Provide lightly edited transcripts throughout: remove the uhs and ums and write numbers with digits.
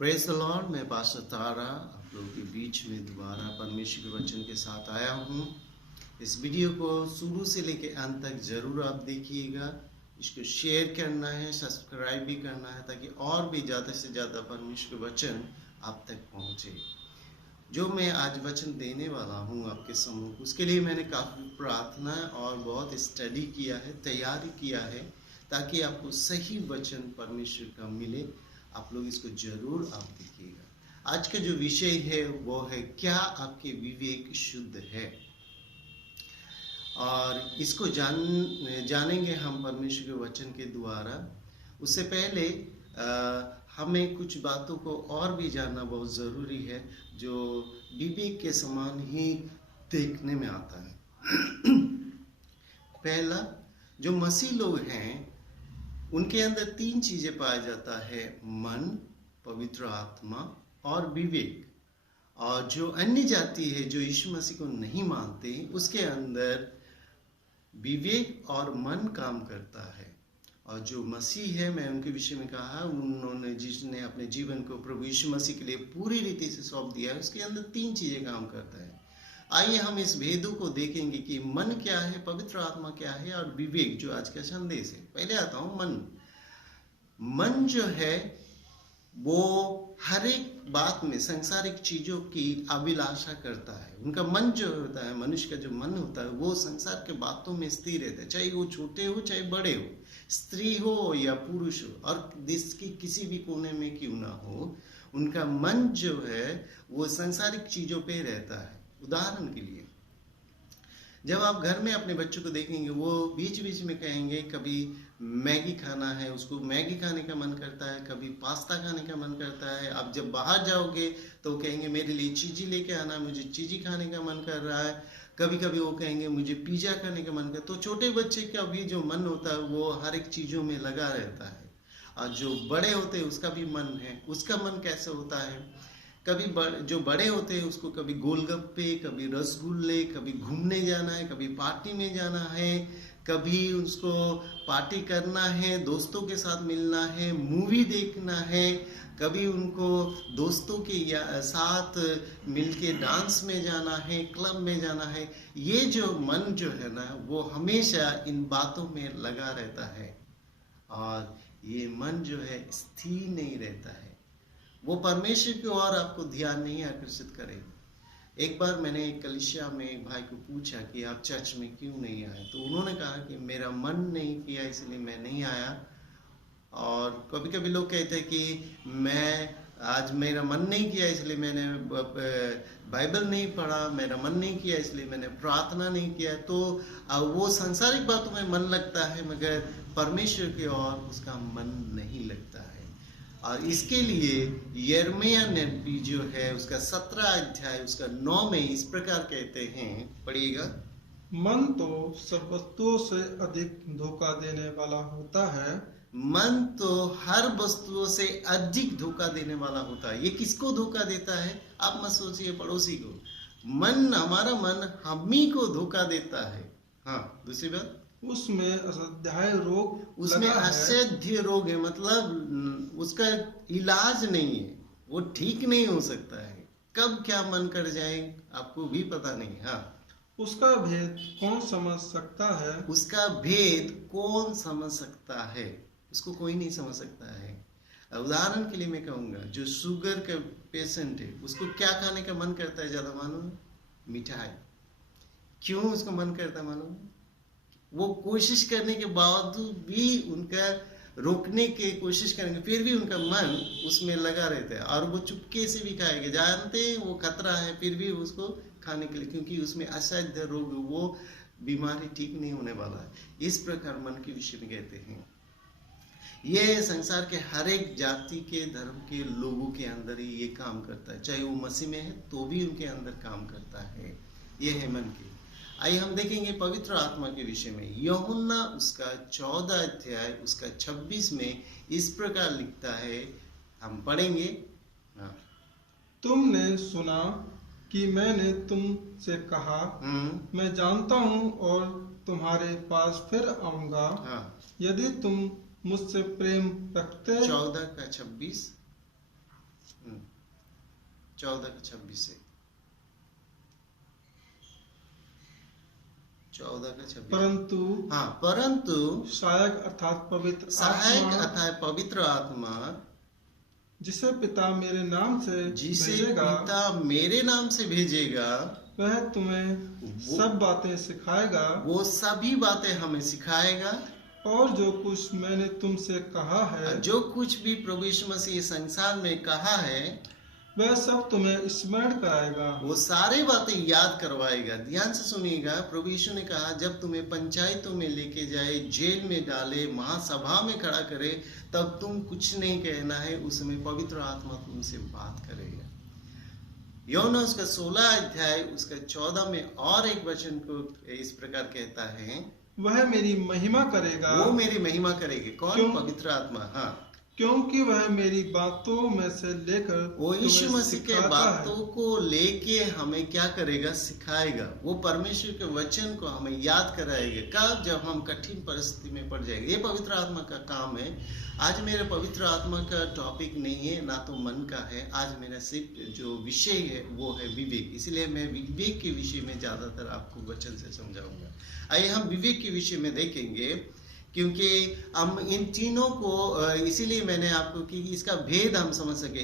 Praise the Lord. मैं pastor तारा आप लोगों के बीच में दोबारा परमेश्वर के वचन के साथ आया हूँ। इस वीडियो को शुरू से लेके अंत तक जरूर आप देखिएगा। इसको शेयर करना है, सब्सक्राइब भी करना है, ताकि और भी ज़्यादा से ज़्यादा परमेश्वर के वचन आप तक पहुँचे। जो मैं आज वचन देने वाला हूँ आपके समूह, उसके लिए मैंने काफ़ी प्रार्थना और बहुत स्टडी किया है, तैयारी किया है, ताकि आपको सही वचन परमेश्वर का मिले। आप लोग इसको जरूर आप देखिएगा। आज का जो विषय है वो है, क्या आपके विवेक शुद्ध है? और इसको जानेंगे हम परमेश्वर के वचन के द्वारा। उससे पहले हमें कुछ बातों को और भी जानना बहुत ज़रूरी है, जो विवेक के समान ही देखने में आता है। पहला, जो मसीह लोग हैं उनके अंदर 3 चीजें पाया जाता है: मन, पवित्र आत्मा और विवेक। और जो अन्य जाति है, जो यीशु मसीह को नहीं मानते, उसके अंदर विवेक और मन काम करता है। और जो मसीह है, मैं उनके विषय में कहा, उन्होंने जिसने अपने जीवन को प्रभु यीशु मसीह के लिए पूरी रीति से सौंप दिया है, उसके अंदर 3 चीजें काम करता है। आइए हम इस भेदों को देखेंगे कि मन क्या है, पवित्र आत्मा क्या है और विवेक, जो आज का संदेश है। पहले आता हूं मन जो है वो हर एक बात में सांसारिक चीजों की अभिलाषा करता है। उनका मन जो होता है, मनुष्य का जो मन होता है, वो संसार के बातों में स्थिर रहता है, चाहे वो छोटे हो चाहे बड़े हो, स्त्री हो या पुरुष हो, और देश की किसी भी कोने में क्यों ना हो, उनका मन जो है वो सांसारिक चीजों पे रहता है। उदाहरण के लिए, जब आप घर में अपने बच्चों को देखेंगे, वो बीच बीच में कहेंगे कभी मैगी खाना है, उसको मैगी खाने का मन करता है, कभी पास्ता खाने का मन करता है। अब जब बाहर जाओगे तो कहेंगे मेरे लिए चीज़ी लेके आना, मुझे चीज़ी खाने का मन कर रहा है। कभी कभी वो कहेंगे मुझे पिज़्ज़ा खाने का मन कर। तो छोटे बच्चे का भी जो मन होता है वो हर एक चीज़ों में लगा रहता है। और जो बड़े होते हैं उसका भी मन है। उसका मन कैसे होता है? कभी जो बड़े होते हैं उसको कभी गोलगप्पे, कभी रसगुल्ले, कभी घूमने जाना है, कभी पार्टी में जाना है, कभी उसको पार्टी करना है, दोस्तों के साथ मिलना है, मूवी देखना है, कभी उनको दोस्तों के साथ मिलके डांस में जाना है, क्लब में जाना है। ये जो मन जो है ना, वो हमेशा इन बातों में लगा रहता है। और ये मन जो है स्थिर नहीं रहता है, वो परमेश्वर की ओर आपको ध्यान नहीं आकर्षित करेगा। एक बार मैंने एक कलीसिया में एक भाई को पूछा कि आप चर्च में क्यों नहीं आए, तो उन्होंने कहा कि मेरा मन नहीं किया इसलिए मैं नहीं आया। और कभी कभी लोग कहते हैं कि आज मेरा मन नहीं किया इसलिए मैंने बाइबल नहीं पढ़ा, मेरा मन नहीं किया इसलिए मैंने प्रार्थना नहीं किया। तो वो सांसारिक बातों में मन लगता है, मगर परमेश्वर की ओर उसका मन नहीं लगता है। और इसके लिए यिर्मयाह नबी जो है, उसका 17 अध्याय उसका 9 में इस प्रकार कहते हैं, पढ़िएगा। मन तो सब वस्तुओं से अधिक धोखा देने वाला होता है। मन तो हर वस्तुओं से अधिक धोखा देने वाला होता है। ये किसको धोखा देता है? आप मत सोचिए पड़ोसी को। हमारा मन हम ही को धोखा देता है। हाँ, दूसरी बात, उसमें असाध्य रोग उसमें असाध्य रोग है, मतलब उसका इलाज नहीं है, वो ठीक नहीं हो सकता है। कब क्या मन कर जाए आपको भी पता नहीं। हाँ, उसका भेद कौन समझ सकता है? उसका भेद कौन समझ सकता है? उसको कोई नहीं समझ सकता है। उदाहरण के लिए मैं कहूँगा, जो शुगर का पेशेंट है, उसको क्या खाने का मन करता है ज्यादा मालूम? मिठाई। क्यों उसको मन करता है मालूम? वो कोशिश करने के बावजूद भी, उनका रोकने की कोशिश करेंगे, फिर भी उनका मन उसमें लगा रहता है, और वो चुपके से भी खाएंगे, जानते हैं वो खतरा है, फिर भी उसको खाने के लिए, क्योंकि उसमें असाध्य रोग, वो बीमारी ठीक नहीं होने वाला है। इस प्रकार मन के विषय में कहते हैं। ये संसार के हर एक जाति के, धर्म के लोगों के अंदर ही ये काम करता है, चाहे वो मसीह में है तो भी उनके अंदर काम करता है। ये है मन के। आइए हम देखेंगे पवित्र आत्मा के विषय में। यूहन्ना उसका 14 अध्याय उसका 26 में इस प्रकार लिखता है, हम पढ़ेंगे। हाँ, तुमने सुना कि मैंने तुमसे कहा, मैं जानता हूँ और तुम्हारे पास फिर आऊंगा। हाँ, यदि तुम मुझसे प्रेम रखते। 14 का 26। 14 का 26 से 14 का 26। परंतु हाँ, परंतु सहायक अर्थात पवित्र सहायक आत्मा अर्थात पवित्र आत्मा जिसे पिता मेरे नाम से जिसे भेजेगा, पिता मेरे नाम से भेजेगा, वह तुम्हें सब बातें सिखाएगा वो सभी बातें हमें सिखाएगा, और जो कुछ मैंने तुमसे कहा है जो कुछ भी प्रभु यीशु मसीह संसार में कहा है वह सब तुम्हें स्मरण कराएगा। वो सारी बातें याद करवाएगा। ध्यान से सुनिएगा, प्रभु यीशु ने कहा जब तुम्हें पंचायतों में लेके जाए, जेल में डाले, महासभा में खड़ा करे, तब तुम कुछ नहीं कहना है, उस समय पवित्र आत्मा तुमसे बात करेगा। यूहन्ना उसका 16 अध्याय उसका 14 में और एक वचन को इस प्रकार कहता है, वह मेरी महिमा करेगा। वो मेरी महिमा करेगी। कौन? क्यों? पवित्र आत्मा। हाँ, क्योंकि वह मेरी बातों में से लेकर वो यीशु तुम्हें मसीह के सिखाता बातों है। को लेके हमें क्या करेगा? सिखाएगा। वो परमेश्वर के वचन को हमें याद कराएगा। कब? जब हम कठिन परिस्थिति में पड़ जाएंगे। ये पवित्र आत्मा का काम है। आज मेरे पवित्र आत्मा का टॉपिक नहीं है, ना तो मन का है। आज मेरा सिर्फ जो विषय है वो है विवेक। इसलिए मैं विवेक के विषय में ज्यादातर आपको वचन से समझाऊंगा। आइए हम विवेक के विषय में देखेंगे, क्योंकि हम इन तीनों को इसीलिए मैंने आपको कि इसका भेद हम समझ सके।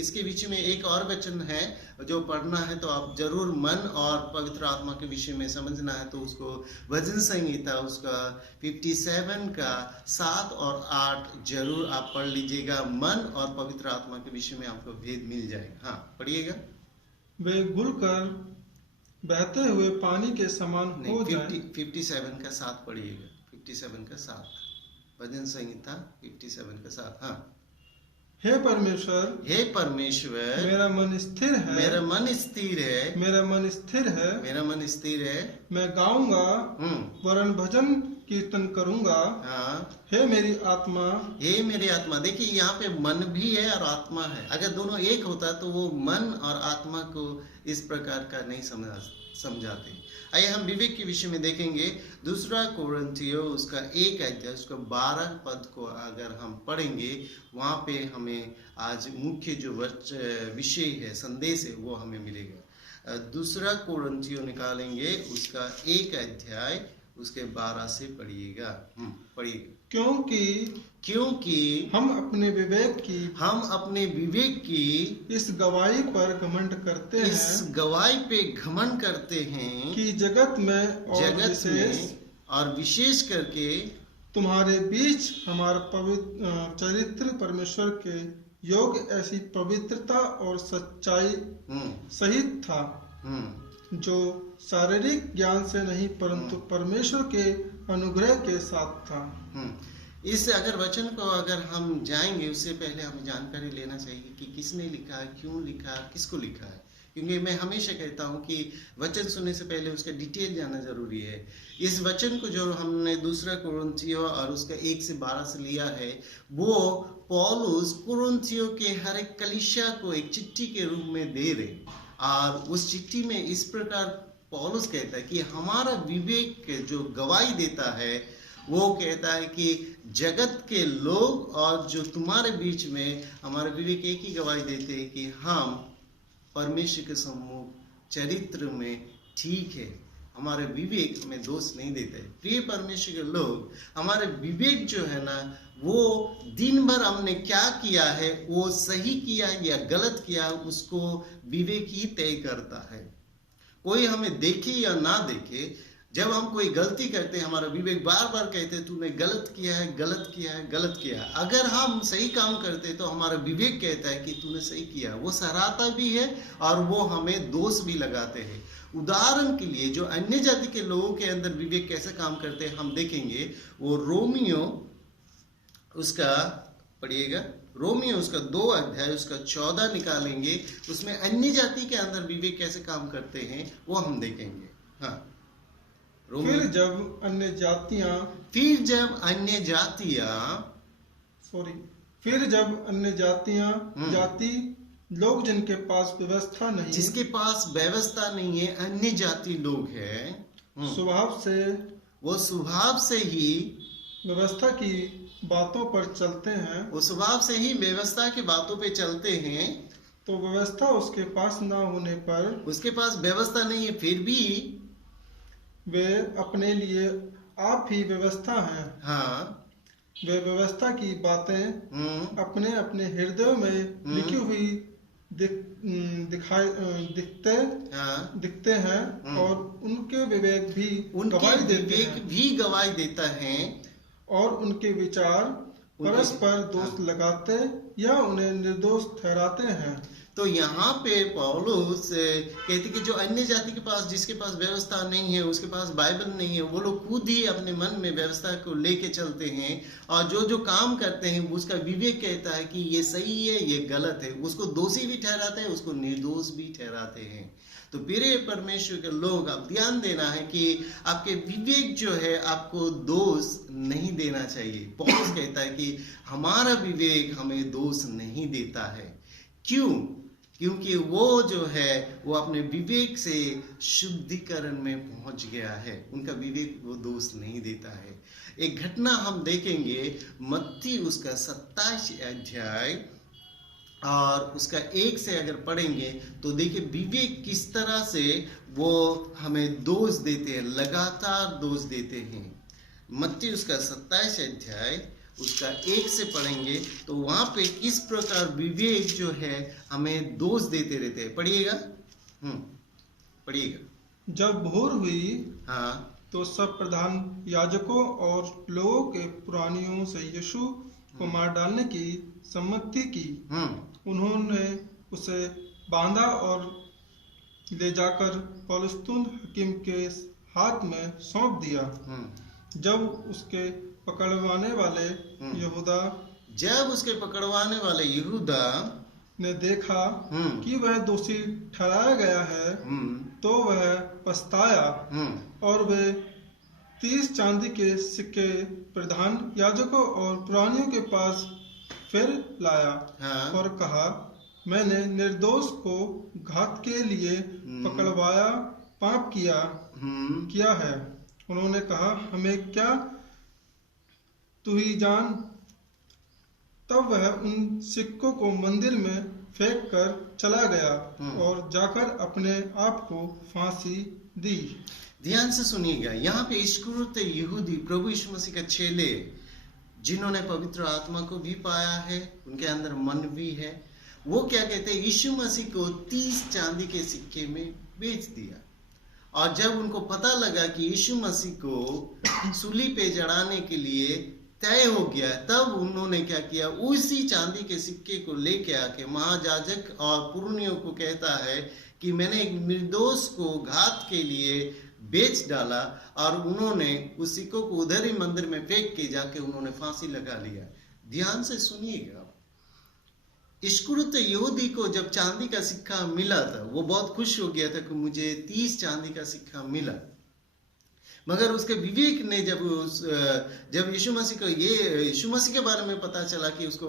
इसके विषय में एक और वचन है जो पढ़ना है, तो आप जरूर मन और पवित्र आत्मा के विषय में समझना है तो उसको भजन संहिता उसका 57 का 7 और 8 जरूर आप पढ़ लीजिएगा। मन और पवित्र आत्मा के विषय में आपको भेद मिल जाएगा। हाँ, पढ़िएगा। वे घुलकर बहते हुए पानी के समान हो जाएं। 57 का 7 पढ़िएगा। 57 का 7 भजन संहिता 57 का 7। हाँ, हे परमेश्वर, हे परमेश्वर, मेरा मन स्थिर है, मेरा मन स्थिर है, मेरा मन स्थिर है, मेरा मन स्थिर है। मैं गाऊंगा वरन भजन कीर्तन करूंगा। हाँ, हे मेरी आत्मा, हे मेरी आत्मा। देखिए यहाँ पे मन भी है और आत्मा है। अगर दोनों एक होता तो वो मन और आत्मा को इस प्रकार का नहीं समझाते। आइए हम विवेक के विषय में देखेंगे। दूसरा कोरिन्थियों उसका 1 अध्याय उसका 12 पद को अगर हम पढ़ेंगे, वहाँ पे हमें आज मुख्य जो विषय है, संदेश है, वो हमें मिलेगा। दूसरा कोरिन्थियों निकालेंगे उसका 1 अध्याय उसके 12 से पढ़िएगा। पढ़िएगा। क्योंकि हम अपने विवेक की इस गवाही पर घमंड करते हैं, इस गवाही पे घमंड करते हैं कि जगत में और विशेष करके तुम्हारे बीच हमारा पवित्र चरित्र परमेश्वर के योग्य ऐसी पवित्रता और सच्चाई सहित था, जो शारीरिक ज्ञान से नहीं परंतु परमेश्वर के अनुग्रह के साथ था। इस अगर वचन को अगर हम जाएंगे, उससे पहले हमें जानकारी लेना चाहिए कि किसने लिखा है, क्यों लिखा है, किसको लिखा है। क्योंकि मैं हमेशा कहता हूँ कि वचन सुनने से पहले उसका डिटेल जानना जरूरी है। इस वचन को जो हमने दूसरा कोरिन्थियों और उसका 1 से 12 से लिया है, वो पौलुस कोरिन्थियों के हर एक कलीसिया को एक चिट्ठी के रूप में दे रहे, और उस चिट्ठी में इस प्रकार पौलुस कहता है कि हमारा विवेक जो गवाही देता है, वो कहता है कि जगत के लोग और जो तुम्हारे बीच में हमारे विवेक एक ही गवाही देते हैं कि हम परमेश्वर के सम्मुख चरित्र में ठीक है। हमारे विवेक में दोष नहीं देते। प्रिय परमेश्वर के लोग, हमारे विवेक जो है ना, वो दिन भर हमने क्या किया है, वो सही किया या गलत किया, उसको विवेक ही तय करता है। कोई हमें देखे या ना देखे, जब हम कोई गलती करते हैं, हमारा विवेक बार बार कहते हैं तूने गलत किया है, गलत किया है, गलत किया है। अगर हम सही काम करते तो हमारा विवेक कहता है कि तूने सही किया। वो सराहता भी है और वो हमें दोष भी लगाते हैं। उदाहरण के लिए जो अन्य जाति के लोगों के अंदर विवेक कैसे काम करते हैं हम देखेंगे। वो रोमियो उसका पढ़िएगा, रोमियो उसका 2 अध्याय उसका 14 निकालेंगे, उसमें अन्य जाति के अंदर विवेक कैसे काम करते हैं वो हम देखेंगे। हाँ, फिर जब अन्य जातियां जाति लोग जिनके पास व्यवस्था नहीं, जिसके पास व्यवस्था नहीं है, अन्य जाति लोग हैं, स्वभाव से ही व्यवस्था की बातों पर चलते हैं, वो स्वभाव से ही व्यवस्था की बातों पे चलते हैं, तो व्यवस्था उसके पास न होने पर उसके पास व्यवस्था नहीं है, फिर भी वे अपने लिए आप ही व्यवस्था हैं। हाँ, वे व्यवस्था की बातें अपने अपने हृदय में लिखी हुई दिखते हैं और उनके विवेक भी गवाही देता है और उनके विचार परस्पर दोष लगाते या उन्हें निर्दोष ठहराते हैं। तो यहाँ पे पौलुस कहते कि जो अन्य जाति के पास, जिसके पास व्यवस्था नहीं है, उसके पास बाइबल नहीं है, वो लोग खुद ही अपने मन में व्यवस्था को लेके चलते हैं और जो जो काम करते हैं उसका विवेक कहता है कि ये सही है, ये गलत है, उसको दोषी भी ठहराते हैं, उसको निर्दोष भी ठहराते हैं। तो प्रिय परमेश्वर के लोग, आप ध्यान देना है कि आपके विवेक जो है आपको दोष नहीं देना चाहिए। पौलुस कहता है कि हमारा विवेक हमें दोष नहीं देता है। क्यों? क्योंकि वो जो है वो अपने विवेक से शुद्धिकरण में पहुंच गया है, उनका विवेक वो दोष नहीं देता है। एक घटना हम देखेंगे मत्ती उसका 27 अध्याय और उसका 1 से अगर पढ़ेंगे तो देखिए विवेक किस तरह से वो हमें दोष देते हैं, लगातार दोष देते हैं। मत्ती उसका 27 अध्याय उसका 1 से पढ़ेंगे तो वहां पे किस प्रकार विवेक जो है हमें दोष देते रहते हैं। पढ़िएगा, पढ़िएगा। जब भोर हुई हाँ, तो सब प्रधान याजकों और लोगों के पुरानियों से यीशु को मार डालने की सम्मति की। उन्होंने उसे बांधा और ले जाकर पौलुस्तुन हकीम के हाथ में सौंप दिया। जब उसके पकड़वाने वाले यहूदा ने देखा कि वह दोषी ठहराया गया है तो वह पछताया और वे 30 चांदी के सिक्के प्रधान याजकों और पुरानियों के पास फिर लाया और कहा, मैंने निर्दोष को घात के लिए पकड़वाया, पाप किया है। उन्होंने कहा, हमें क्या, तू ही जान। तब वह उन सिक्कों को मंदिर में फेंक कर चला गया और जाकर अपने आप को फांसी दी। ध्यान से सुनिएगा, यहाँ पे इश्कुरुत यहूदी प्रभु यीशु मसीह के चेले जिन्होंने पवित्र आत्मा को भी पाया है, उनके अंदर मन भी है, वो क्या कहते हैं, यीशु मसीह को 30 चांदी के सिक्के में बेच दिया। और जब उनको पता लगा कि यीशु मसीह को सूली पे जड़ाने के लिए तय हो गया, तब उन्होंने क्या किया, उसी चांदी के सिक्के को लेके आके महायाजक और पुरनियों को कहता है कि मैंने एक निर्दोष को घात के लिए बेच डाला, और उन्होंने उस सिक्कों को उधर ही मंदिर में फेंक के जाके उन्होंने फांसी लगा लिया। ध्यान से सुनिएगा, इश्कुरुत यहूदी को जब चांदी का सिक्का मिला था वो बहुत खुश हो गया था कि मुझे 30 चांदी का सिक्का मिला। मगर उसके विवेक ने जब यीशु मसीह के बारे में पता चला कि उसको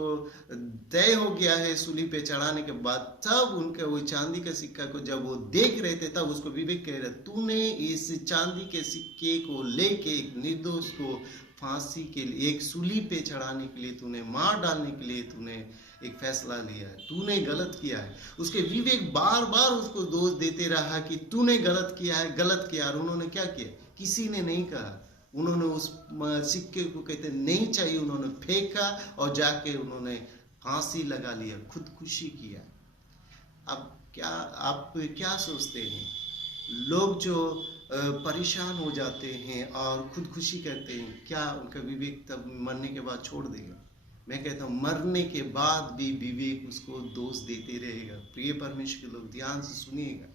तय हो गया है सूली पे चढ़ाने के बाद, तब उनके वो चांदी के सिक्का को जब वो देख रहे थे तब उसको विवेक कह रहा, तूने इस चांदी के सिक्के को लेके एक निर्दोष को फांसी के लिए, एक सूली पे चढ़ाने के लिए, तूने मार डालने के लिए तूने एक फैसला लिया है, तूने गलत किया है। उसके विवेक बार बार उसको दोष देते रहा कि तूने गलत किया है, गलत किया। और उन्होंने क्या किया, किसी ने नहीं कहा, उन्होंने उस सिक्के को कहते नहीं चाहिए, उन्होंने फेंका और जाके उन्होंने फांसी लगा लिया, खुदकुशी किया। अब क्या आप क्या सोचते हैं, लोग जो परेशान हो जाते हैं और खुदकुशी करते हैं, क्या उनका विवेक तब मरने के बाद छोड़ देगा? मैं कहता हूँ मरने के बाद भी विवेक उसको दोष देते रहेगा। प्रिय परमेश्वर के लोग ध्यान से सुनिएगा,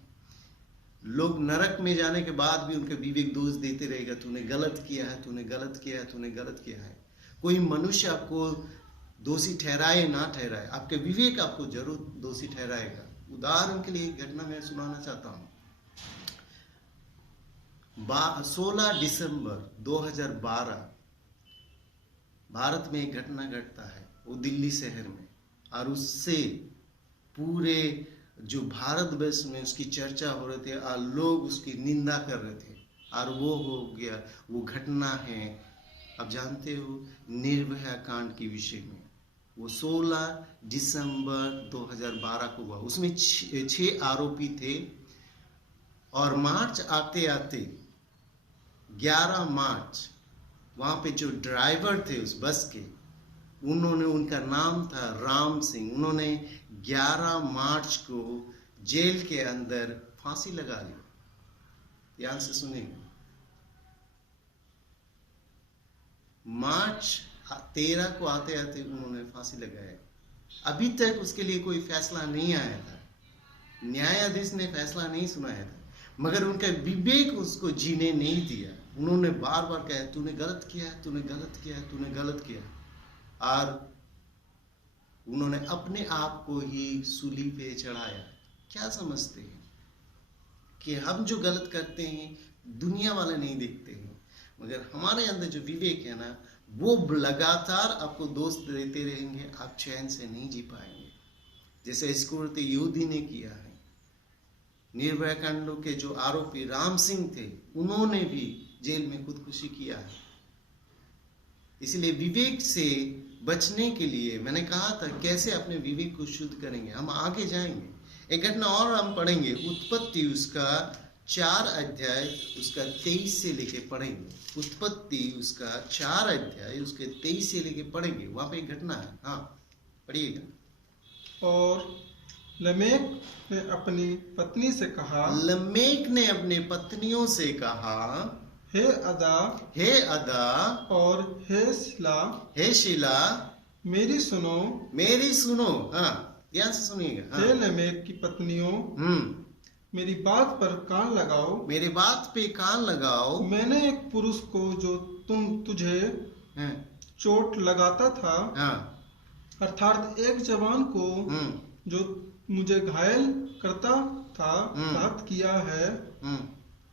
लोग नरक में जाने के बाद भी उनका विवेक दोष देते रहेगा, तूने गलत किया है, तूने गलत किया है, तूने गलत किया है। कोई मनुष्य आपको दोषी ठहराए ना ठहराए, आपके विवेक आपको जरूर दोषी ठहराएगा। उदाहरण के लिए एक घटना मैं सुनाना चाहता हूँ। 16 दिसंबर 2012 भारत में एक घटना घटता है, वो दिल्ली शहर में, और उससे पूरे जो भारतवर्ष में उसकी चर्चा हो रही थी और लोग उसकी निंदा कर रहे थे। और वो हो गया, वो घटना है, आप जानते हो, निर्भया कांड के विषय में। वो 16 दिसंबर 2012 को हुआ। उसमें 6 आरोपी थे और मार्च आते आते 11 मार्च वहाँ पे जो ड्राइवर थे उस बस के, उनका नाम था राम सिंह। उन्होंने 11 मार्च को जेल के अंदर फांसी लगा ली। ध्यान से सुनिएगा, मार्च 13 को आते आते उन्होंने फांसी लगाया। अभी तक उसके लिए कोई फैसला नहीं आया था, न्यायाधीश ने फैसला नहीं सुनाया था, मगर उनका विवेक उसको जीने नहीं दिया। उन्होंने बार बार कहा तूने गलत किया, तूने गलत किया, तूने गलत किया, और उन्होंने अपने आप को ही सूली पे चढ़ाया। क्या समझते हैं कि हम जो गलत करते हैं दुनिया वाले नहीं देखते हैं, मगर हमारे अंदर जो विवेक है ना, वो लगातार आपको दोस्त देते रहेंगे, आप चैन से नहीं जी पाएंगे। जैसे इस्करियोती यहूदी ने किया है। निर्भया कांडों के जो आरोपी राम सिंह थे, उन्होंने भी जेल में खुदकुशी किया है। इसलिए विवेक से बचने के लिए मैंने कहा था कैसे अपने विवेक को शुद्ध करेंगे। हम आगे जाएंगे, एक घटना और हम पढ़ेंगे, उत्पत्ति उसका 4 अध्याय उसका 23 से लेके पढ़ेंगे। उत्पत्ति उसका 4 अध्याय उसके 23 से लेके पढ़ेंगे। वहां पे एक घटना है, हाँ पढ़िएगा। और लमेक ने अपनी पत्नी से कहा, लमेक ने अपने पत्नियों से कहा, हे अदा, हे अदा और हे शिला, हे शिला, मेरी सुनो, मेरी सुनो। हाँ ध्यान से सुनिएगा। हे लमेक की पत्नियों, मेरी बात पर कान लगाओ, मेरी बात पे कान लगाओ। मैंने एक पुरुष को जो तुझे चोट लगाता था, अर्थात एक जवान को जो मुझे घायल करता था, घात किया है।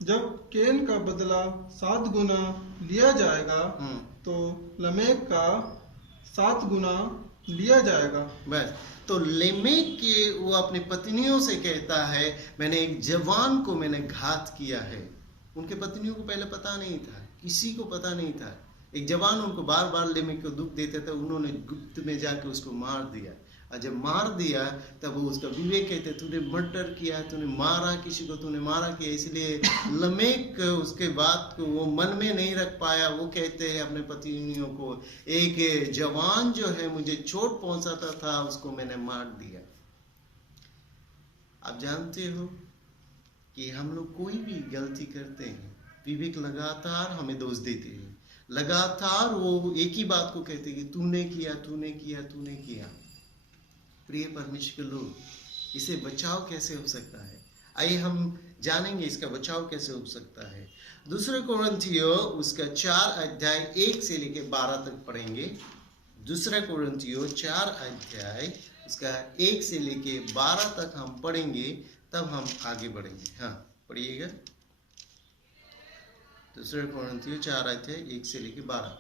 जब केन का बदला 7 गुना लिया जाएगा, तो लमेक का 7 गुना लिया जाएगा। बस, तो लेमेक के वो अपनी पत्नियों से कहता है, मैंने एक जवान को मैंने घात किया है। उनके पत्नियों को पहले पता नहीं था, किसी को पता नहीं था। एक जवान उनको बार बार लेमेक को दुख देते थे, उन्होंने गुप्त में जाके उसको मार दिया। और जब मार दिया तब वो उसका विवेक कहते, तूने मर्डर किया, तूने मारा किसी को, तूने मारा किया। इसलिए लमेक उसके बात को वो मन में नहीं रख पाया। वो कहते हैं अपने पत्नियों को, एक जवान जो है मुझे चोट पहुंचाता था, उसको मैंने मार दिया। आप जानते हो कि हम लोग कोई भी गलती करते हैं, विवेक लगातार हमें दोष देते हैं, लगातार वो एक ही बात को कहते हैं कि तूने किया, तूने किया, तूने किया। प्रिय परमेश्वर के लोग, इसे बचाव कैसे हो सकता है? आइए हम जानेंगे इसका बचाव कैसे हो सकता है। दूसरे कोरिन्थियों उसका 4 अध्याय 1 से लेकर 12 तक पढ़ेंगे। दूसरा कोरिन्थियों 4 अध्याय उसका 1 से लेकर 12 तक हम पढ़ेंगे, तब हम आगे बढ़ेंगे। हाँ पढ़िएगा, दूसरे कोरिन्थियों 4 अध्याय 1 से लेकर 12।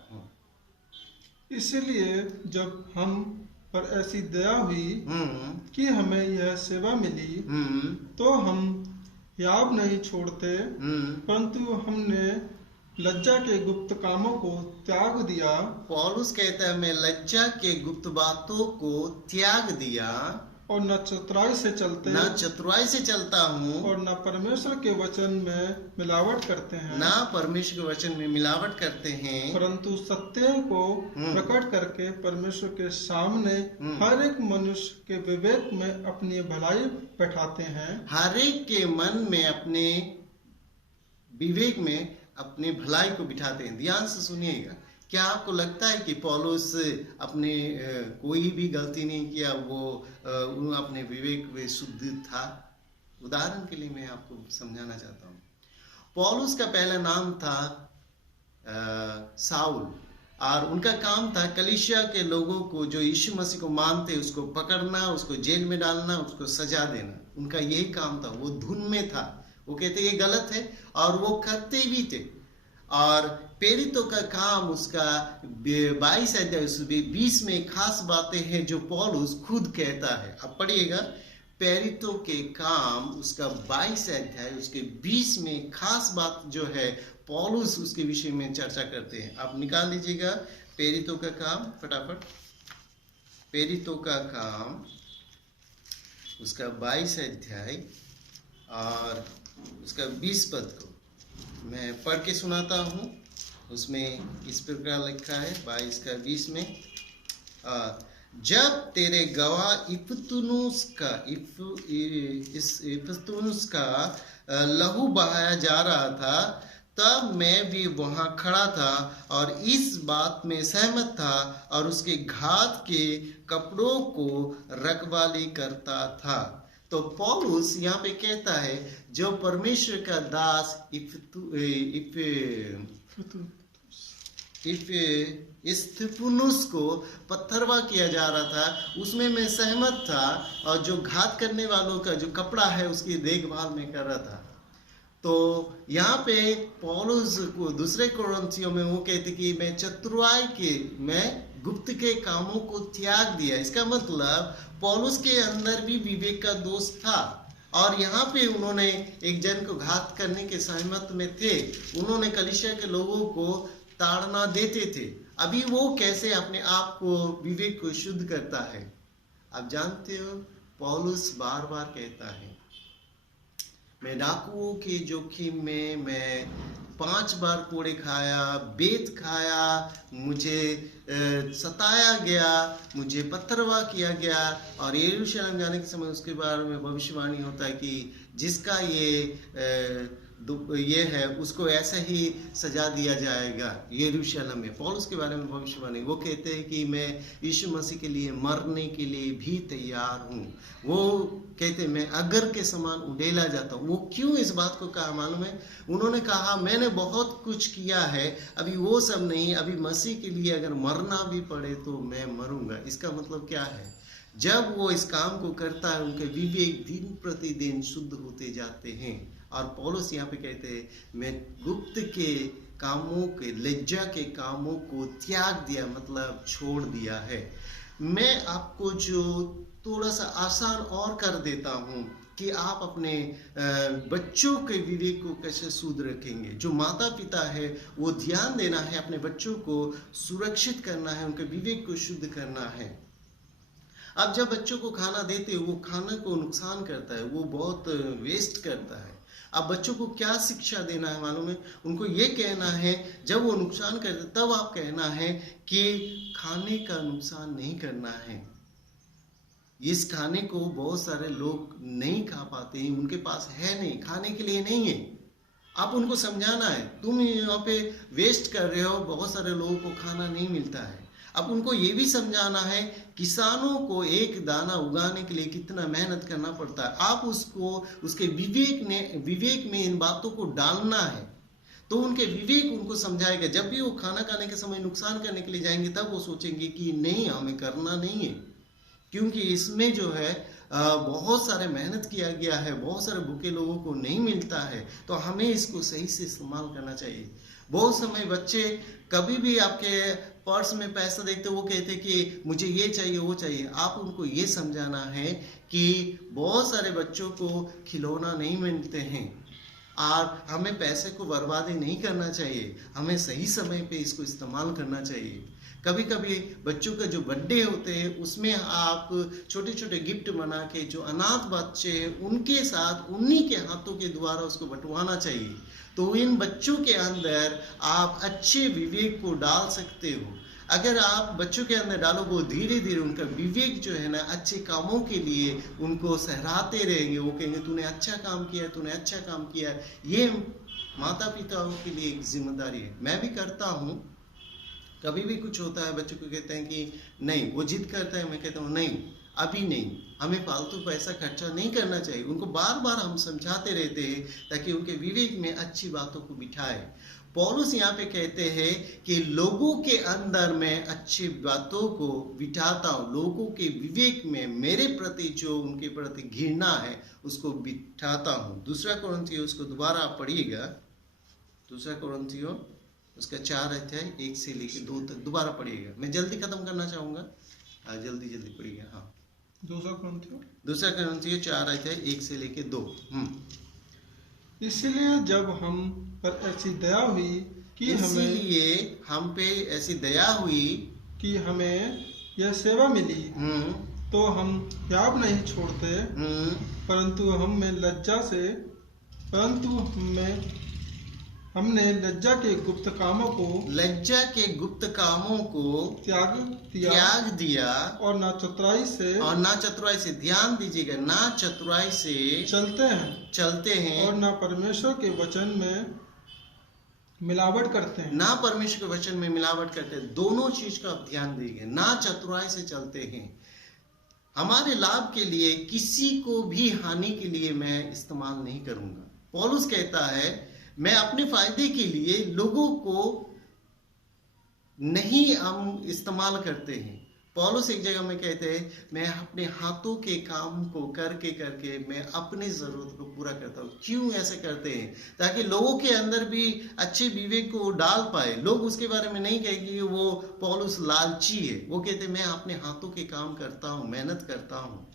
इसलिए जब हम पर ऐसी दया हुई कि हमें यह सेवा मिली, तो हम याब नहीं छोड़ते, परंतु हमने लज्जा के गुप्त कामों को त्याग दिया। पौलुस कहता है मैं लज्जा के गुप्त बातों को त्याग दिया, और न चतुराई से चलता हूँ, और न परमेश्वर के वचन में मिलावट करते हैं, परमेश्वर के वचन में मिलावट करते हैं, परंतु सत्य को प्रकट करके परमेश्वर के सामने हर एक मनुष्य के विवेक में अपनी भलाई बैठाते हैं। हर एक के मन में अपने विवेक में अपनी भलाई को बिठाते हैं। ध्यान से सुनिएगा, क्या आपको लगता है कि पौलुस अपने कोई भी गलती नहीं किया, वो अपने विवेक में शुद्ध था? उदाहरण के लिए मैं आपको समझाना चाहता हूँ। पौलुस का पहला नाम था साउल, और उनका काम था कलीसिया के लोगों को जो यीशु मसीह को मानते उसको पकड़ना, उसको जेल में डालना, उसको सजा देना। उनका यही काम था, वो धुन में था। वो कहते ये गलत है और वो करते भी थे। और प्रेरितों का काम उसका 22 अध्याय 20 में खास बातें हैं जो पौलुस खुद कहता है। अब पढ़िएगा, प्रेरितों के काम उसका 22 अध्याय उसके 20 में खास बात जो है पौलुस उसके विषय में चर्चा करते हैं। आप निकाल लीजिएगा प्रेरितों का काम फटाफट। प्रेरितों का काम उसका 22 अध्याय और उसका 20 पद को मैं पढ़ के सुनाता हूँ। उसमें इस प्रकार लिखा है 22 का 20 में, जब तेरे गवाह इफ्तुनुस का लहू बहाया जा रहा था, तब मैं भी वहां खड़ा था और इस बात में सहमत था और उसके घात के कपड़ों को रखवाली करता था। तो पौलुस यहाँ पे कहता है जो परमेश्वर का दास स्तिफनुस को पत्थरवा किया जा रहा था, उसमें मैं सहमत था और जो घात करने वालों का जो कपड़ा है उसकी देखभाल में कर रहा था। तो यहाँ पे पौलुस को दूसरे कोरिन्थियों में वो कहते कि मैं चतुराई के मैं गुप्त के कामों को त्याग दिया। इसका मतलब पौलुस के अंदर भी विवेक का दोष था और यहाँ पे उन्होंने एक जन को घात करने के सहमत में थे। उन्होंने कलीसिया के लोगों को ताड़ना देते थे। अभी वो कैसे अपने आप को विवेक को शुद्ध करता है? आप जानते हो पौलुस बार बार कहता है मैं डाकुओं के जोखिम में मैं 5 बार कोड़े खाया, बेत खाया, मुझे सताया गया, मुझे पत्थरवा किया गया और यरूशलेम जाने के समय उसके बारे में भविष्यवाणी होता है कि जिसका ये है उसको ऐसे ही सजा दिया जाएगा यरूशलेम में। पौलुस के बारे में भविष्यवाणी, वो कहते हैं कि मैं यीशु मसीह के लिए मरने के लिए भी तैयार हूँ। वो कहते मैं अगर के समान उड़ेला जाता हूँ। वो क्यों इस बात को कहा मालूम है? उन्होंने कहा मैंने बहुत कुछ किया है, अभी वो सब नहीं, अभी मसीह के लिए अगर मरना भी पड़े तो मैं मरूंगा। इसका मतलब क्या है? जब वो इस काम को करता है उनके विवेक दिन प्रतिदिन शुद्ध होते जाते हैं। और पौलुस यहाँ पे कहते हैं मैं गुप्त के कामों के लज्जा के कामों को त्याग दिया, मतलब छोड़ दिया है। मैं आपको जो थोड़ा सा आसान और कर देता हूँ कि आप अपने बच्चों के विवेक को कैसे शुद्ध रखेंगे। जो माता पिता है वो ध्यान देना है, अपने बच्चों को सुरक्षित करना है, उनके विवेक को शुद्ध करना है। अब जब बच्चों को खाना देते हो वो खाना को नुकसान करता है, वो बहुत वेस्ट करता है। अब बच्चों को क्या शिक्षा देना है मालूम है? उनको ये कहना है जब वो नुकसान करते तब आप कहना है कि खाने का नुकसान नहीं करना है। इस खाने को बहुत सारे लोग नहीं खा पाते, उनके पास है नहीं, खाने के लिए नहीं है। आप उनको समझाना है तुम यहाँ पे वेस्ट कर रहे हो, बहुत सारे लोगों को खाना नहीं मिलता है। अब उनको ये भी समझाना है किसानों को एक दाना उगाने के लिए कितना मेहनत करना पड़ता है। आप उसको उसके विवेक में इन बातों को डालना है तो उनके विवेक उनको समझाएगा। जब भी वो खाना खाने के समय नुकसान करने के लिए जाएंगे तब वो सोचेंगे कि नहीं, हमें करना नहीं है, क्योंकि इसमें जो है बहुत सारे मेहनत किया गया है, बहुत सारे भूखे लोगों को नहीं मिलता है, तो हमें इसको सही से इस्तेमाल करना चाहिए। बहुत समय बच्चे कभी भी आपके पर्स में पैसा देखते वो कहते कि मुझे ये चाहिए वो चाहिए। आप उनको ये समझाना है कि बहुत सारे बच्चों को खिलौना नहीं मिलते हैं और हमें पैसे को बर्बादी नहीं करना चाहिए, हमें सही समय पे इसको इस्तेमाल करना चाहिए। कभी कभी बच्चों का जो बर्थडे होते हैं उसमें आप छोटे छोटे गिफ्ट बना के जो अनाथ बच्चे हैं उनके साथ उन्हीं के हाथों के द्वारा उसको बंटवाना चाहिए। तो इन बच्चों के अंदर आप अच्छे विवेक को डाल सकते हो। अगर आप बच्चों के अंदर डालोगे धीरे धीरे उनका विवेक जो है ना अच्छे कामों के लिए उनको सहराते रहेंगे। वो कहेंगे तूने अच्छा काम किया, तूने अच्छा काम किया। ये माता पिताओं के लिए एक जिम्मेदारी है। मैं भी करता हूँ। कभी भी कुछ होता है बच्चों को कहते हैं कि नहीं, वो जिद करता है, मैं कहता हूँ नहीं, अभी नहीं, हमें फालतू पैसा खर्चा नहीं करना चाहिए। उनको बार बार हम समझाते रहते हैं ताकि उनके विवेक में अच्छी बातों को बिठाए। पौलुस यहाँ पे कहते हैं कि लोगों के अंदर मैं अच्छी बातों को बिठाता हूँ, लोगों के विवेक में मेरे प्रति जो उनके प्रति घृणा है उसको बिठाता हूँ। दूसरा कोरिन्थियों उसको दोबारा आप पढ़िएगा, दूसरा कोरिन्थियों उसका 4 अध्याय 1 से लेकर 2 तक दोबारा पढ़िएगा। मैं जल्दी खत्म करना चाहूंगा, जल्दी पढ़िएगा। हाँ, दूसरा कोरिन्थियों 4 अध्याय 1 से लेकर 2। इसलिए जब हम पर ऐसी दया हुई कि हम पे ऐसी दया हुई कि हमें यह सेवा मिली, तो हम याब नहीं छोड़ते, परंतु हमने लज्जा के गुप्त कामों को त्याग दिया और ना चतुराई से ध्यान दीजिएगा, ना चतुराई से चलते हैं और ना परमेश्वर के वचन में मिलावट करते हैं। दोनों चीज का आप ध्यान दीजिए। ना चतुराई से चलते हैं, हमारे लाभ के लिए, किसी को भी हानि के लिए मैं इस्तेमाल नहीं करूंगा। पौलुस कहता है मैं अपने फायदे के लिए लोगों को नहीं हम इस्तेमाल करते हैं। पौलुस एक जगह में कहते हैं मैं अपने हाथों के काम को करके मैं अपने जरूरत को पूरा करता हूँ। क्यों ऐसे करते हैं? ताकि लोगों के अंदर भी अच्छे विवेक को डाल पाए। लोग उसके बारे में नहीं कहेंगे कि वो पौलुस लालची है। वो कहते मैं अपने हाथों के काम करता हूँ, मेहनत करता हूँ।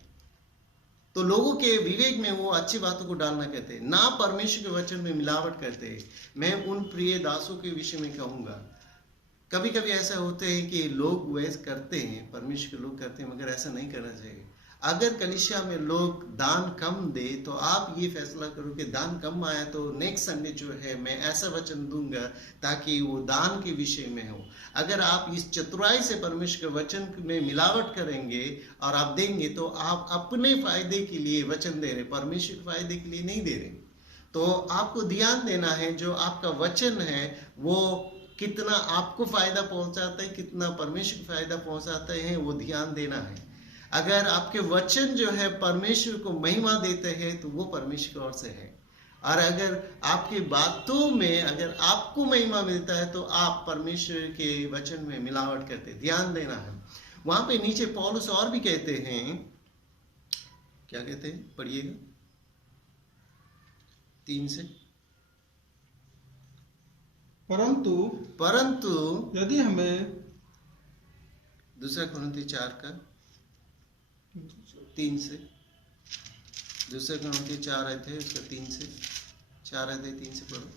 तो लोगों के विवेक में वो अच्छी बातों को डालना कहते हैं, ना परमेश्वर के वचन में मिलावट करते हैं। मैं उन प्रिय दासों के विषय में कहूंगा, कभी कभी ऐसा होते हैं कि लोग वैसे करते हैं, परमेश्वर के लोग करते हैं, मगर ऐसा नहीं करना चाहिए। अगर कलीसिया में लोग दान कम दे तो आप ये फैसला करो कि दान कम आया तो नेक्स्ट संडे जो है मैं ऐसा वचन दूंगा ताकि वो दान के विषय में हो। अगर आप इस चतुराई से परमेश्वर के वचन में मिलावट करेंगे और आप देंगे तो आप अपने फायदे के लिए वचन दे रहे, परमेश्वर के फायदे के लिए नहीं दे रहे। तो आपको ध्यान देना है जो आपका वचन है वो कितना आपको फायदा पहुंचाता है, कितना परमेश्वर को फायदा पहुंचाता है, वो ध्यान देना है। अगर आपके वचन जो है परमेश्वर को महिमा देते हैं तो वो परमेश्वर की ओर से है, और अगर आपकी बातों में अगर आपको महिमा मिलता है तो आप परमेश्वर के वचन में मिलावट करते, ध्यान देना है। वहां पे नीचे पौलुस और भी कहते हैं, क्या कहते हैं, पढ़िएगा 3 से। परंतु यदि हमें, दूसरा कुरिन्थी 4 का 3 से, दूसरा कुरिन्थी 4 अध्याय उसका 3 से 4 अध्याय 3 से पढ़ो,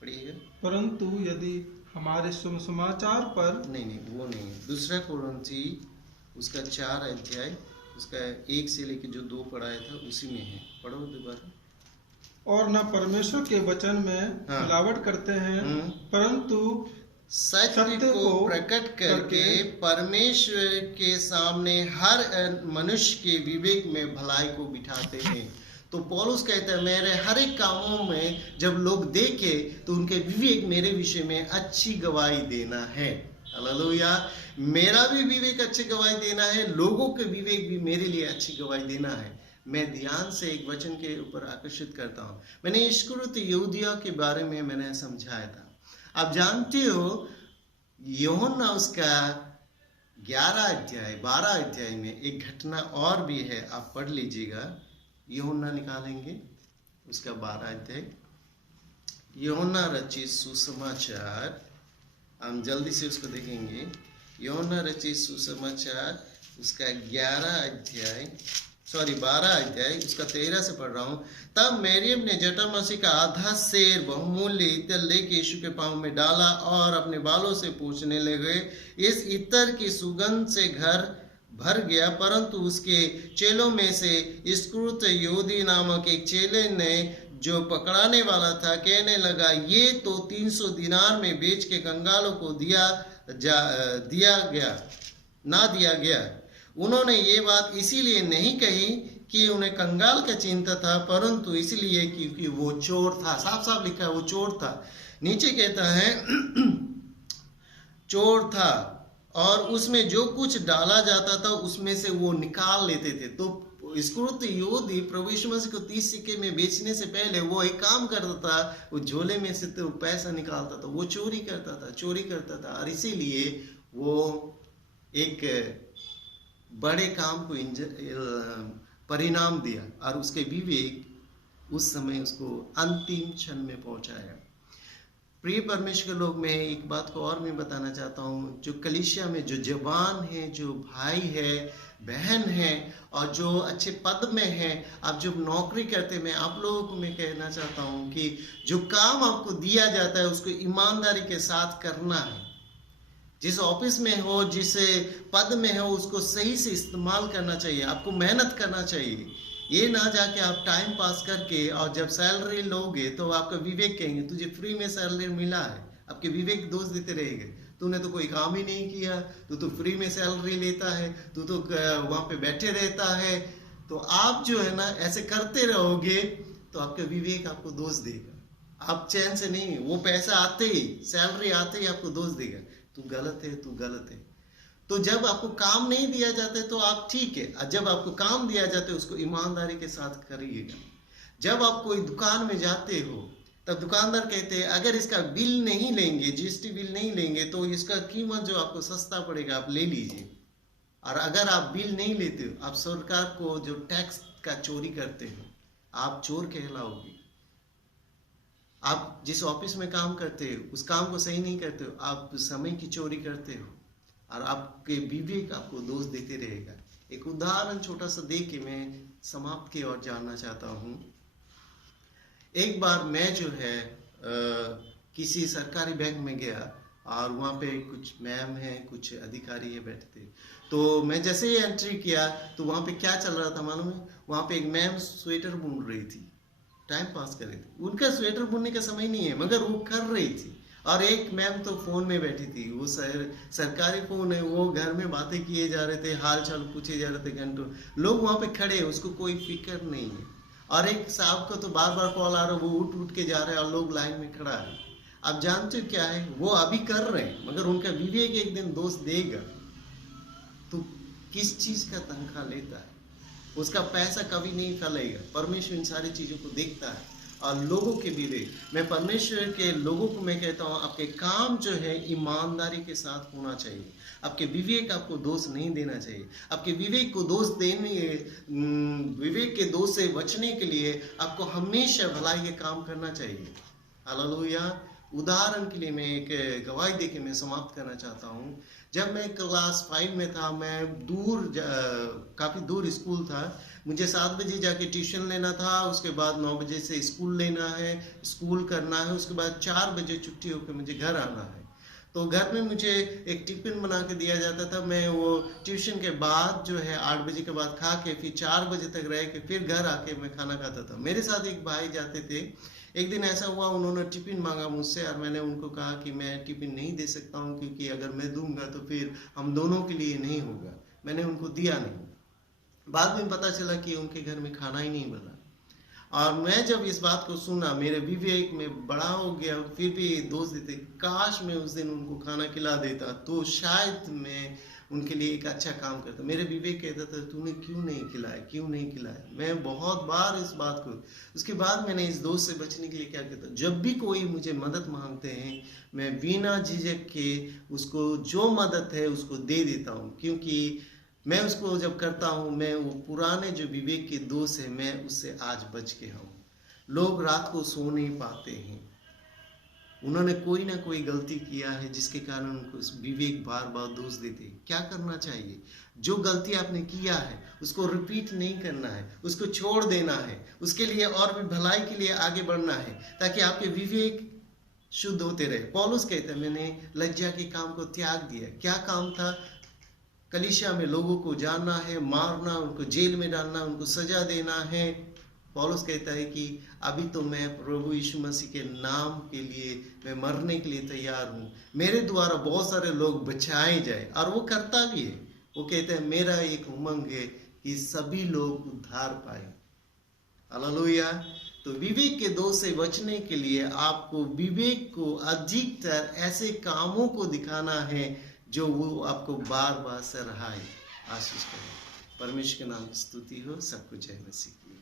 पढ़िएगा। परंतु यदि हमारे सुसमाचार पर, नहीं वो नहीं है, दूसरा कुरिन्थी उसका 4 अध्याय उसका 1 से लेकर जो 2 पढ़ाया था उसी में है, पढ़ो दोबारा। और न परमेश्वर के वचन में मिलावट करते हैं, परंतु सत्य को प्रकट करके परमेश्वर के सामने हर मनुष्य के विवेक में भलाई को बिठाते हैं। तो पौलुस कहता है मेरे हर एक कामों में जब लोग देखे तो उनके विवेक मेरे विषय में अच्छी गवाही देना है। हालेलुया। मेरा भी विवेक अच्छी गवाही देना है, लोगों के विवेक भी मेरे लिए अच्छी गवाही देना है। मैं ध्यान से एक वचन के ऊपर आकर्षित करता हूँ। मैंने इस्करियोती यहूदिया के बारे में मैंने समझाया था। आप जानते हो यूहन्ना उसका 11 अध्याय 12 अध्याय में एक घटना और भी है, आप पढ़ लीजिएगा। यूहन्ना निकालेंगे उसका 12 अध्याय, यूहन्ना रचित सुसमाचार, हम जल्दी से उसको देखेंगे। यूहन्ना रचित सुसमाचार उसका 12 अध्याय उसका 13 से पढ़ रहा हूँ। तब मरियम ने जटामासी का आधा सेर बहुमूल्य इत्र लेके यीशु के पांव में डाला और अपने बालों से पूछने लगे। इस इत्र की सुगंध से घर भर गया, परंतु उसके चेलों में से इस्करियोती यहूदी नामक एक चेले ने जो पकड़ाने वाला था कहने लगा ये तो 300 दिनार में बेच के कंगालों को दिया गया। उन्होंने ये बात इसीलिए नहीं कही कि उन्हें कंगाल का चिंता था, परंतु इसलिए क्योंकि वो चोर था। साफ साफ लिखा है वो चोर था। नीचे कहता है चोर था और उसमें जो कुछ डाला जाता था उसमें से वो निकाल लेते थे। तो इस्करियोती यहूदी प्रभु यीशु मसीह को 30 सिक्के में बेचने से पहले वो एक काम करता था, वो झोले में से तो पैसा निकालता था, वो चोरी करता था और इसीलिए वो एक बड़े काम को परिणाम दिया और उसके विवेक उस समय उसको अंतिम क्षण में पहुंचाया। प्रिय परमेश्वर के लोग, मैं एक बात को और मैं बताना चाहता हूँ। जो कलीसिया में जो जवान है, जो भाई है, बहन है और जो अच्छे पद में है, आप जो नौकरी करते, मैं आप लोगों को मैं कहना चाहता हूँ कि जो काम आपको दिया जाता है उसको ईमानदारी के साथ करना है। जिस ऑफिस में हो, जिस पद में हो, उसको सही से इस्तेमाल करना चाहिए। आपको मेहनत करना चाहिए। ये ना जाके आप टाइम पास करके और जब सैलरी लोगे तो आपका विवेक कहेंगे तुझे फ्री में सैलरी मिला है। आपके विवेक दोष देते रहेंगे, तूने तो कोई काम ही नहीं किया, तू तो फ्री में सैलरी लेता है, तू तो वहां पे बैठे रहता है। तो आप जो है ना ऐसे करते रहोगे तो आपका विवेक आपको दोष देगा। आप चैन से नहीं, वो पैसा आते ही, सैलरी आते ही आपको दोष देगा, तू गलत है, तू गलत है। तो जब आपको काम नहीं दिया जाता है तो आप ठीक है, जब आपको काम दिया जाता है उसको ईमानदारी के साथ करिएगा। जब आप कोई दुकान में जाते हो तब दुकानदार कहते हैं अगर इसका बिल नहीं लेंगे, जीएसटी बिल नहीं लेंगे तो इसका कीमत जो आपको सस्ता पड़ेगा आप ले लीजिए। और अगर आप बिल नहीं लेते हो, आप सरकार को जो टैक्स का चोरी करते हो, आप चोर कहलाओगे। आप जिस ऑफिस में काम करते हो उस काम को सही नहीं करते हो, आप समय की चोरी करते हो और आपके विवेक आपको दोष देते रहेगा। एक उदाहरण छोटा सा दे के मैं समाप्त की ओर जाना चाहता हूँ। एक बार मैं जो है किसी सरकारी बैंक में गया और वहाँ पे कुछ मैम है, कुछ अधिकारी है बैठे थे। तो मैं जैसे ही एंट्री किया तो वहाँ पे क्या चल रहा था मालूम है? वहाँ पे एक मैम स्वेटर बुन रही थी, टाइम पास कर रही थी। उनका स्वेटर बुनने का समय नहीं है मगर वो कर रही थी। और एक मैम तो फोन में बैठी थी, वो सरकारी फोन है, वो घर में बातें किए जा रहे थे, हाल चाल पूछे जा रहे थे घंटों। लोग वहाँ पे खड़े हैं, उसको कोई फिक्र नहीं है। और एक साहब को तो बार बार कॉल आ रहा है, वो उठ के जा रहे हैं और लोग लाइन में खड़ा है। आप जानते हो क्या है, वो अभी कर रहे हैं मगर उनका विवेक एक दिन दोष देगा। तो किस चीज का तनख्वाह लेता है, उसका पैसा कभी नहीं फैलेगा। परमेश्वर इन सारी चीजों को देखता है और लोगों के विवेक। मैं परमेश्वर के लोगों को मैं कहता हूँ आपके काम जो है ईमानदारी के साथ होना चाहिए। आपके विवेक आपको दोष नहीं देना चाहिए। आपके विवेक को दोष देने, विवेक के दोष से बचने के लिए आपको हमेशा भलाई के काम करना चाहिए। हालेलुया। उदाहरण के लिए मैं एक गवाही देके मैं समाप्त करना चाहता हूँ। जब मैं क्लास 5 में था, मैं काफी दूर स्कूल था। मुझे 7 बजे जाके ट्यूशन लेना था, उसके बाद 9 बजे से स्कूल लेना है, स्कूल करना है, उसके बाद 4 बजे छुट्टी होकर मुझे घर आना है। तो घर में मुझे एक टिफिन बना के दिया जाता था। मैं वो ट्यूशन के बाद जो है 8 बजे के बाद खा के फिर 4 बजे तक रह के फिर घर आके मैं खाना खाता था। मेरे साथ एक भाई जाते थे। एक दिन ऐसा हुआ, उन्होंने टिफिन मांगा मुझसे और मैंने उनको कहा कि मैं टिफिन नहीं दे सकता हूँ क्योंकि अगर मैं दूंगा तो फिर हम दोनों के लिए नहीं होगा। मैंने उनको दिया नहीं। बाद में पता चला कि उनके घर में खाना ही नहीं बना। और मैं जब इस बात को सुना, मेरे विवेक में बड़ा हो गया, फिर भी दोष देते, काश मैं उस दिन उनको खाना खिला देता तो शायद मैं उनके लिए एक अच्छा काम करता। मेरे विवेक कहता था तूने क्यों नहीं खिलाया, क्यों नहीं खिलाया। मैं बहुत बार इस बात को, उसके बाद मैंने इस दोष से बचने के लिए क्या करता, जब भी कोई मुझे मदद मांगते हैं मैं बिना झिझक के उसको जो मदद है उसको दे देता हूँ। क्योंकि मैं उसको जब करता हूँ, मैं वो पुराने जो विवेक के दोष है मैं उससे आज बच के हूँ। लोग रात को सो नहीं पाते हैं, उन्होंने कोई ना कोई गलती किया है जिसके कारण उनको विवेक बार बार दोष देते। क्या करना चाहिए, जो गलती आपने किया है उसको रिपीट नहीं करना है, उसको छोड़ देना है, उसके लिए और भी भलाई के लिए आगे बढ़ना है ताकि आपके विवेक शुद्ध होते रहे। पौलुस कहते हैं मैंने लज्जा के काम को त्याग दिया। क्या काम था? कलीसिया में लोगों को जानना है, मारना, उनको जेल में डालना, उनको सजा देना है। पौलुस कहता है कि अभी तो मैं प्रभु यीशु मसीह के नाम के लिए मैं मरने के लिए तैयार हूँ, मेरे द्वारा बहुत सारे लोग बचाए जाए। और वो करता भी है। वो कहता है मेरा एक उमंग है कि सभी लोग उद्धार पाए। हालेलुया। तो विवेक के दोष से बचने के लिए आपको विवेक को अधिकतर ऐसे कामों को दिखाना है जो वो आपको बार बार सराहे, आशीष करे। परमेश्वर के नाम की स्तुति हो। सबको जय मसीह की।